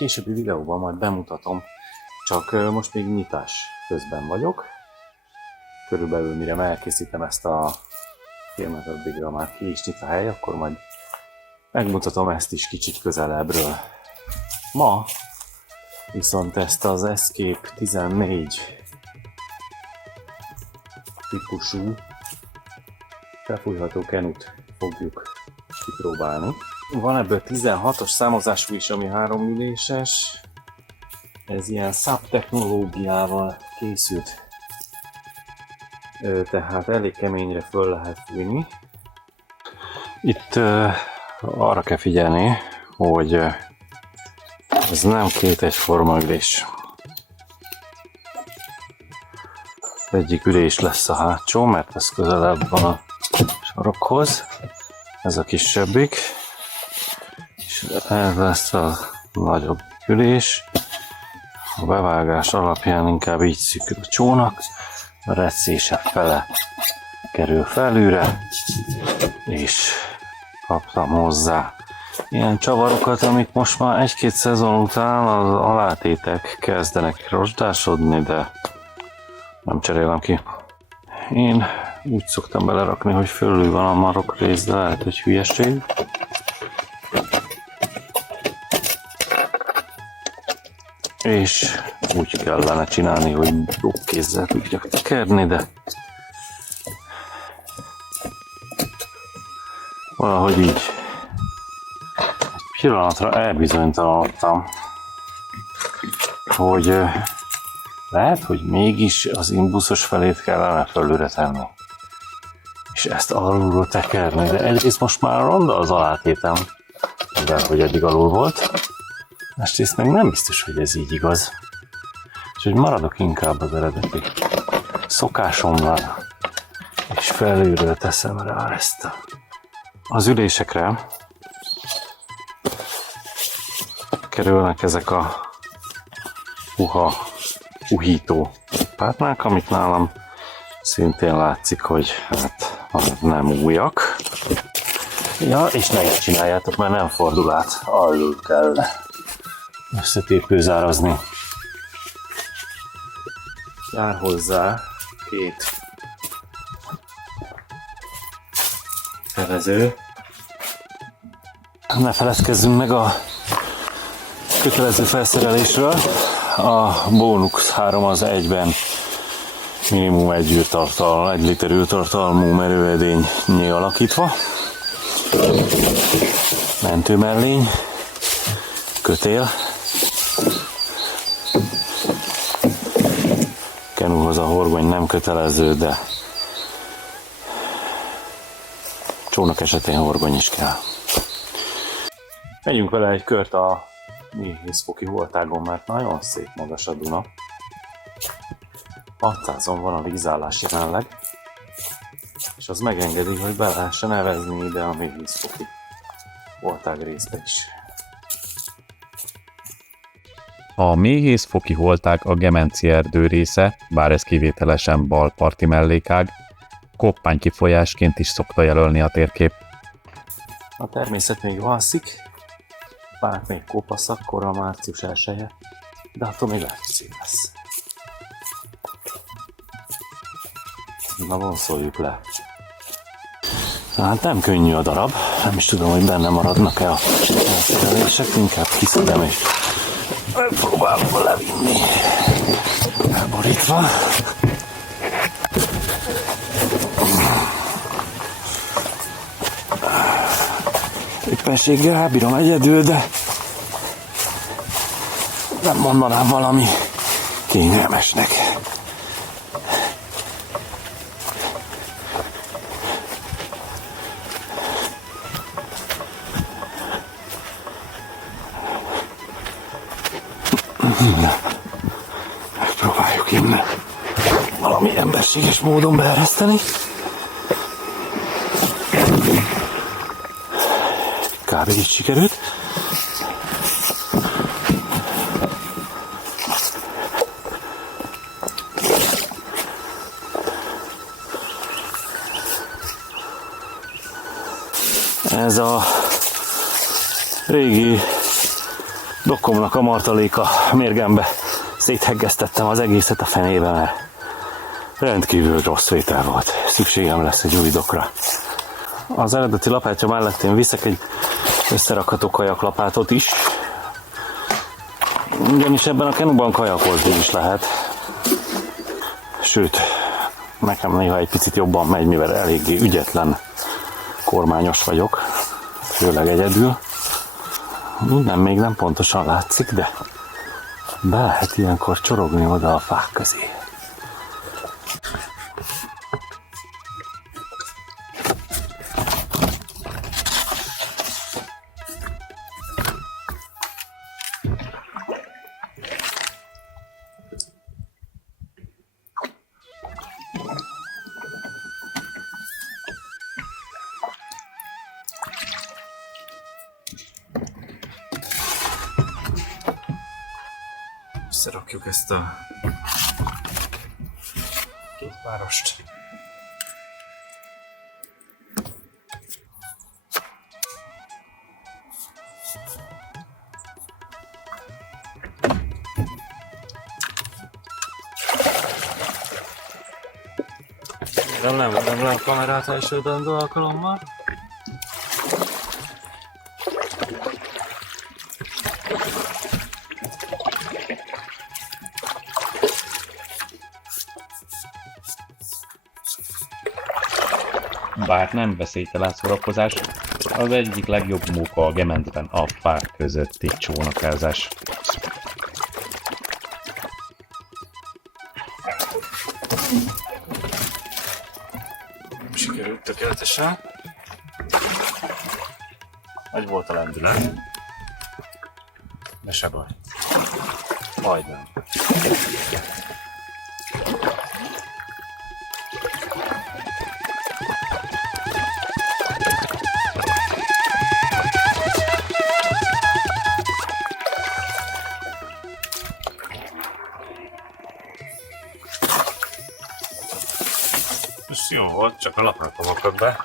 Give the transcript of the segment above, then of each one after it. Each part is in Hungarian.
későbbi videóban majd bemutatom, csak most még nyitás közben vagyok. Körülbelül mire elkészítem ezt a filmet, addigra már ki is nyit a hely, akkor majd megmutatom ezt is kicsit közelebbről. Ma viszont ezt az Escape 14 típusú felfújható kenut fogjuk kipróbálni. Van ebből 16-os számozású is, ami 3 üléses. Ez ilyen SAP technológiával készült, tehát elég keményre föl lehet fújni. Itt arra kell figyelni, hogy ez nem két egyforma ülés. Egyik ülés lesz a hátsó, mert ez közelebb van a sarokhoz. Ez a kisebbik. És ez lesz a nagyobb ülés. A bevágás alapján inkább így szűkül a csónak. A recésebb fele kerül felülre, és kaptam hozzá ilyen csavarokat, amik most már 1-2 szezon után az alátétek kezdenek rozsdásodni, de nem cserélem ki. Én úgy szoktam belerakni, hogy fölül van a marok rész, de lehet, hogy hülyeség. És úgy kellene csinálni, hogy jobb kézzel tudjak tekerni, de valahogy így egy pillanatra elbizonytalanodtam, hogy lehet, hogy mégis az imbuszos felét kellene fölülre tenni, és ezt alulról tekerni, de egyrészt most már ronda az alátétem, mivel hogy eddig alul volt, másrészt meg nem biztos, hogy ez így igaz. Úgyhogy maradok inkább az eredeti szokásommal, és felülről teszem rá ezt. Az ülésekre kerülnek ezek a puhító párnák, amik nálam szintén látszik, hogy hát nem újak. Ja, és ne is csináljátok, mert nem fordul át, alul kell összetépőzárazni. Jár hozzá 2 felező. Ne feledkezzünk meg a kötelező felszerelésről. A Bonux 3 az egyben minimum 1 liter űrtartalmú merőedényné alakítva. Mentőmellény, kötél. Kenúhoz a horgony nem kötelező, de csónak esetén horgony is kell. Menjünk vele egy kört a Méhészfoki holtágon, mert nagyon szép magas a Duna. 600-on van a vízállás jelenleg, és az megengedi, hogy be lehessen nevezni ide a Méhészfoki holtág részbe is. A Méhészfoki holtág a Gemenci erdő része, bár ez kivételesen balparti mellékág, koppánykifolyásként is szokta jelölni a térkép. A természet még alszik, bár még kopasz akkor a március 1-e, de attól még lehet, hogy szép lesz. Na, vonszoljuk le. Hát nem könnyű a darab, nem is tudom, hogy benne maradnak-e a felszerelések, inkább kiszedem és próbálom levinni. Elborítva. Éppenséggel elbírom egyedül, de nem mondanám valami kényelmesnek. Na, megpróbáljuk innen valami emberséges módon beereszteni. Kb. Így sikerült. Ez a régi Dokkomnak a martaléka mérgembe szétheggeztettem az egészet a fenébe, mert rendkívül rossz vétel volt. Szükségem lesz egy új dokra. Az eredeti lapátja mellett én viszek egy összerakható kajaklapátot is, ugyanis ebben a kenuban kajakozni is lehet. Sőt, nekem néha egy picit jobban megy, mivel eléggé ügyetlen kormányos vagyok, főleg egyedül. Minden még nem pontosan látszik, de be lehet ilyenkor csorogni oda a fák közé. Összerakjuk ezt a két párost. Nem le a kamerát elsődendő alkalommal. Bár nem veszélytelen szórakozás, az egyik legjobb móka a Gemencben a fák közötti csónakázás. Sikerült tökéletesen. Nagy volt a lendület. De se baj. Majdnem. Ez jó volt, csak a lapra fogok be.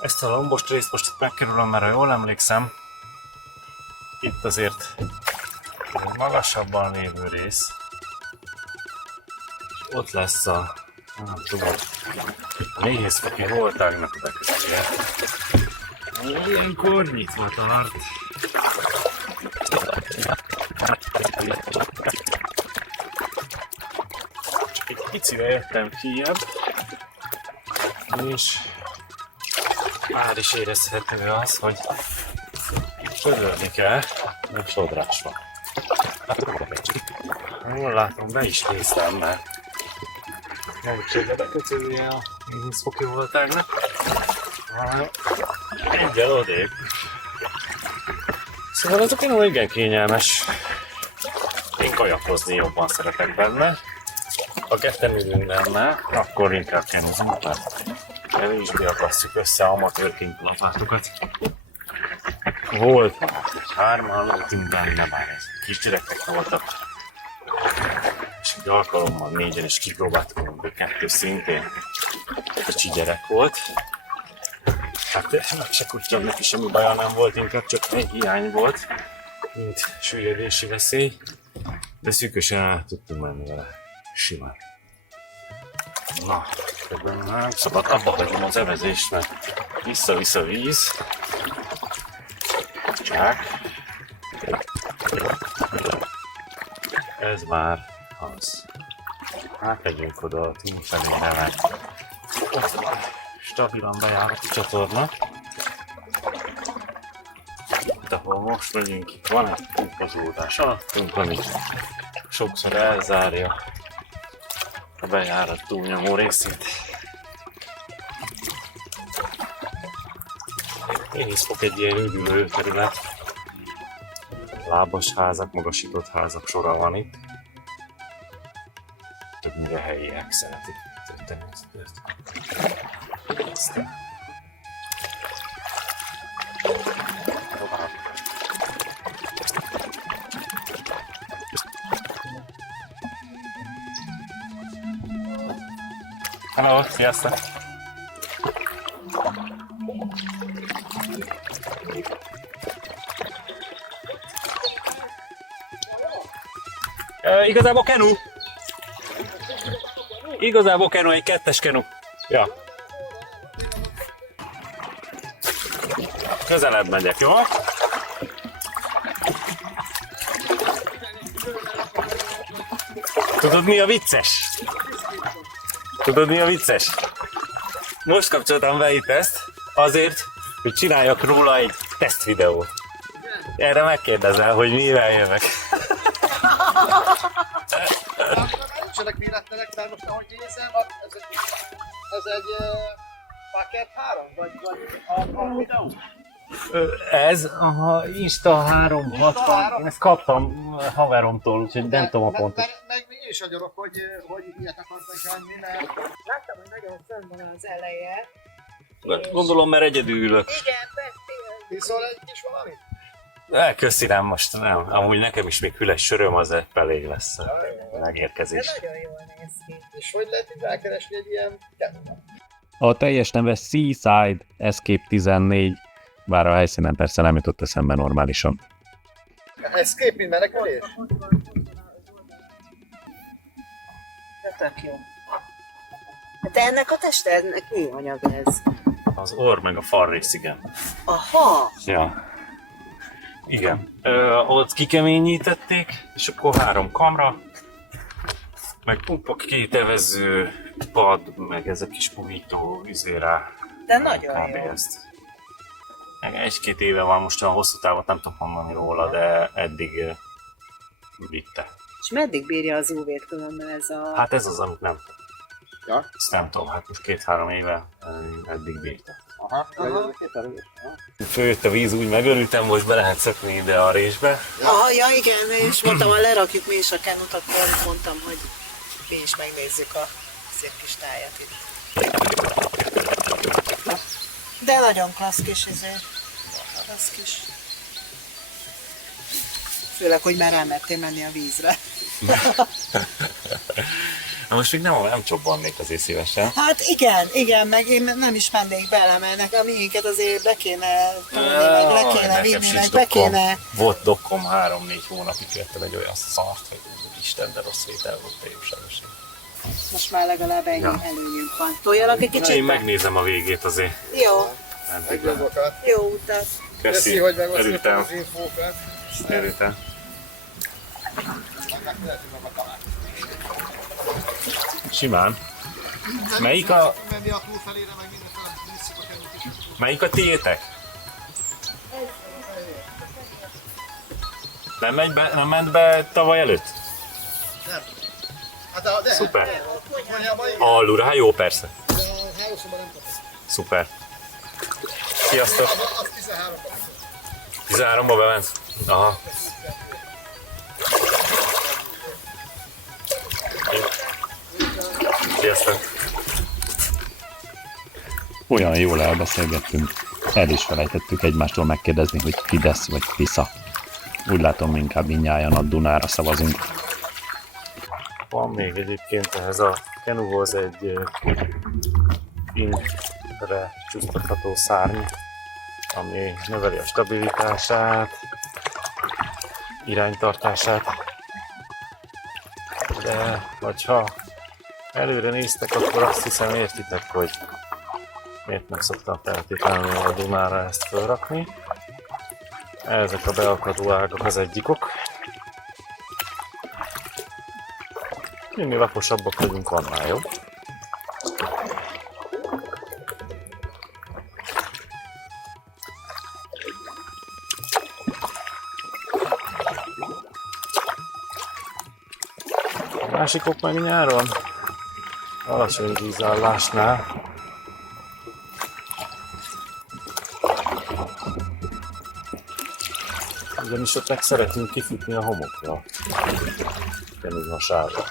Ezt a lombos részt most itt megkerülöm, mert ha jól emlékszem, itt azért egy magasabban lévő rész, és ott lesz a, nem tudom, a nehézfoki holtágnak a bekötője. Ilyenkor nyitva tart. Csak egy picivel jöttem kijebb, és már is érezhető az, hogy sodrni kell, meg sodrás van. Jól látom, be is néztem, mert nem csége bekötője a nehézfoki holtágnak. Egyel odébb. Szóval ez a kinu igen kényelmes. Én kajakozni jobban szeretek benne. Ha ketten ülünk benne, akkor inkább kenuzunk, mert mi is beakasztjuk össze amatőrként lapátokat. Volt már, hárman ültünk benne már, ez kisgyerekek voltak. És egy alkalommal négyen is kipróbáltuk, hogy kettő szintén kicsi gyerek volt. Hát meg se kutyám, neki semmi baja nem volt, inkább csak egy hiány volt, mint süllyedési veszély. De szűkösen el tudtunk menni vele, simán. Na, ebben nem szabad abba hagyom az evezést, mert vissza-vissza víz. Csak. Ez már az. Átmegyünk oda a tűn felé nevet. Ott van stabilan bejárható csatorna. De ahol most megyünk, van egy pumpazódás alattunk, ami sokszor elzárja a bejárat túlnyomó részét. Én is fog egy ilyen üdülő terület. Lábas házak, magasított házak sora van itt. Többnyire helyiek szeretik tölteni ezt. Hello, sziasztok! Igazából kenu. Igazából kenu, egy kettes kenu. Ja. Közelebb megyek, jó? Tudod mi a vicces? Tudod mi a vicces? Most kapcsoltam be itt ezt azért, hogy csináljak róla egy tesztvideót. Erre megkérdezel, hogy mivel jövök. Nincsenek véletlenek, mert most ahogy nézem, ez egy Packet 3, vagy a videó? Ez a Insta 360, én ezt kaptam haveromtól, úgyhogy nem tudom a pontos. Meg én is agyarok, hogy ilyet akartam csinálni, mert... Láttam, hogy nagyon fönn van az eleje. Gondolom, mert egyedül ülök. Igen, persze. Viszol egy kis valamit? Köszi, nem most, nem. Amúgy nekem is még üles söröm, az elég lesz a De megérkezés. nagyon jól néz ki. És hogy lehet így rákeresni egy ilyen kettőt? A teljes neve Seaside Escape 14, bár a helyszínen persze nem jutott eszembe normálisan. Escape mint menekülés? De tök jó. De ennek a testednek mi anyag ez? Az orr meg a farrész, igen. Aha! Ja. Igen. Ott kikeményítették, és akkor 3 kamra, meg pumpa 2 evező pad, meg ez a kis puhító rá. De nagyon kb. jó. Ezt. Meg 1-2 éve van, most olyan hosszú távot nem tudok mondani róla, de eddig vitte. És meddig bírja az UV-t különben ez a... Hát ez az, amit nem. Ja. Ezt nem tudom, hát most 2-3 éve eddig bírta. Aha. Följött a víz, úgy megörültem, most be lehet szökni ide a résbe. Aha, ja igen, és mondtam, ha lerakjuk mi is a kenut, akkor mondtam, hogy mi is megnézzük a szép kis táját itt. De nagyon klassz kis klassz kis. Főleg, hogy már elmertél menni a vízre. Na most még nem csobbannék azért szívesen. Hát igen, meg én nem is mennék bele, mert nekem miénket azért be kéne tolni, meg le kéne Nekem vinni, sincs meg be dokkom. kéne... Volt dokkom 3-4 hónapig érted egy olyan szart, hogy Isten, de rossz vétel volt a jobb sebesség. Most már legalább ennyi Ja. előnyünk van. Toljalak egy Én kicsit? megnézem a végét azért. Jó, Eddig Jó voltál. jó utat. Köszi, hogy megosztottad Örültem. az infókat. Örültem. Simán. Melyik a... Menni a túlfelére, meg mindenféle visszük a kenut is. Melyik a tiétek? Nem ment be tavaly előtt? Nem. Hát de... Szuper. Konyhában igen, A Lura, jó persze. de a hálószobban nem kapott. Szuper. Sziasztok. Az 13 13-ba bement? Aha. Sziasztok. Olyan jól elbeszélgettünk, el is felejtettük egymástól megkérdezni, hogy Fidesz vagy Fisza. Úgy látom, inkább mindnyájan a Dunára szavazunk. Van még egyébként ehhez a kenuhoz egy pintre csúsztatható szárny, ami növeli a stabilitását, iránytartását. De hogyha előre néztek, akkor azt hiszem értitek, hogy miért nem szoktam feltétlenül a Dunára ezt felrakni. Ezek a beakadó ágak az egyikok. Minél laposabbak vagyunk, annál jobb. A másikok meg nyáron alacsony vízállásnál ugyanis ott meg szeretünk kifutni a homokra, kenuzmasárra.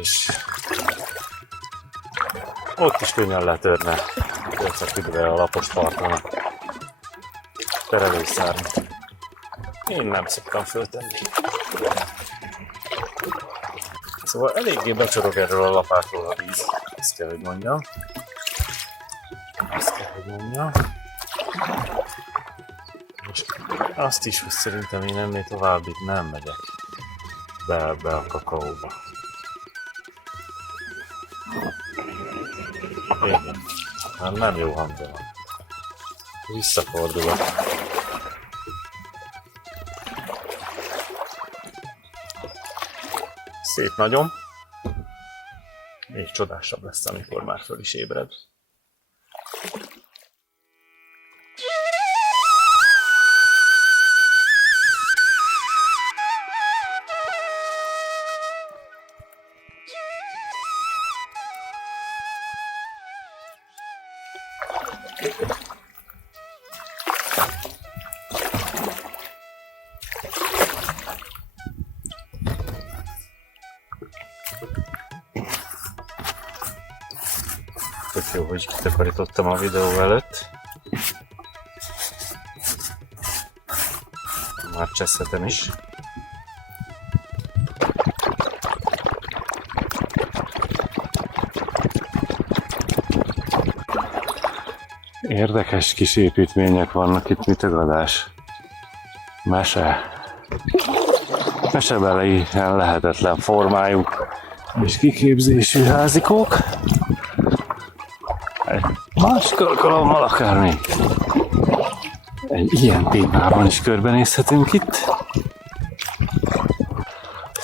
És ott is könnyen letörne körceküdve a lapos parton a terelőszárny. Én nem szoktam föltenni. Szóval eléggé becsorog erről a lapátról a víz. Azt kell, hogy mondjam. És azt is, hogy szerintem én ennél tovább itt nem megyek be ebbe a kakaóba. Igen, nem jó hangja van. Visszafordulok. Szép nagyon. Még csodásabb lesz, amikor már föl is ébred. Tök jó, hogy kitakarítottam a videó előtt. Már cseszhetem is. Érdekes kis építmények vannak itt, mitagadás. Mesebeli ilyen lehetetlen formájú és kiképzésű házikók. Egy másik alkalommal akár még egy ilyen témában is körbenézhetünk itt.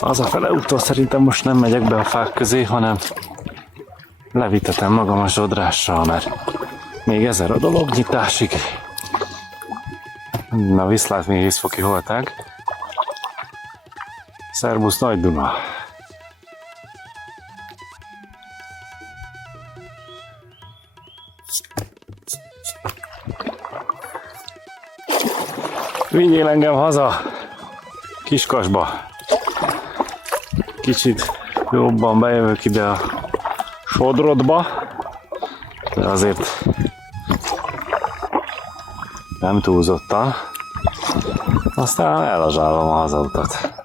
Hazafele úttól szerintem most nem megyek be a fák közé, hanem levitetem magam a sodrással, mert még 1000 a dolog nyitásig. Na, viszlát még Észfoki Holtág. Szerbusz Nagy Duna. Vigyél engem haza, Kiskasba. Kicsit jobban bejövök ide a sodrodba, de azért nem túlzottan. Aztán ellazsálom a hazautat.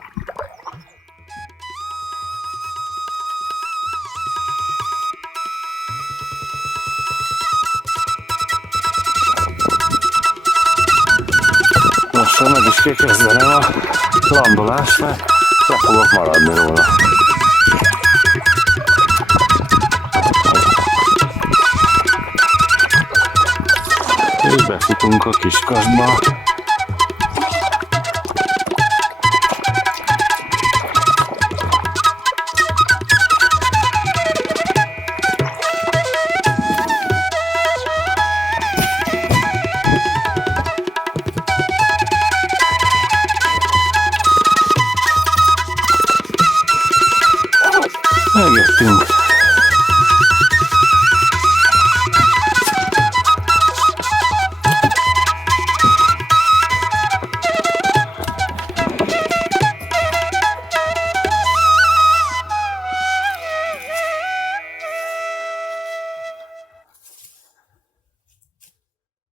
Lassan meg is kell kezdenem a landolást, mert le fogok maradni róla. És befutunk a Kiskasba. Megjöttünk.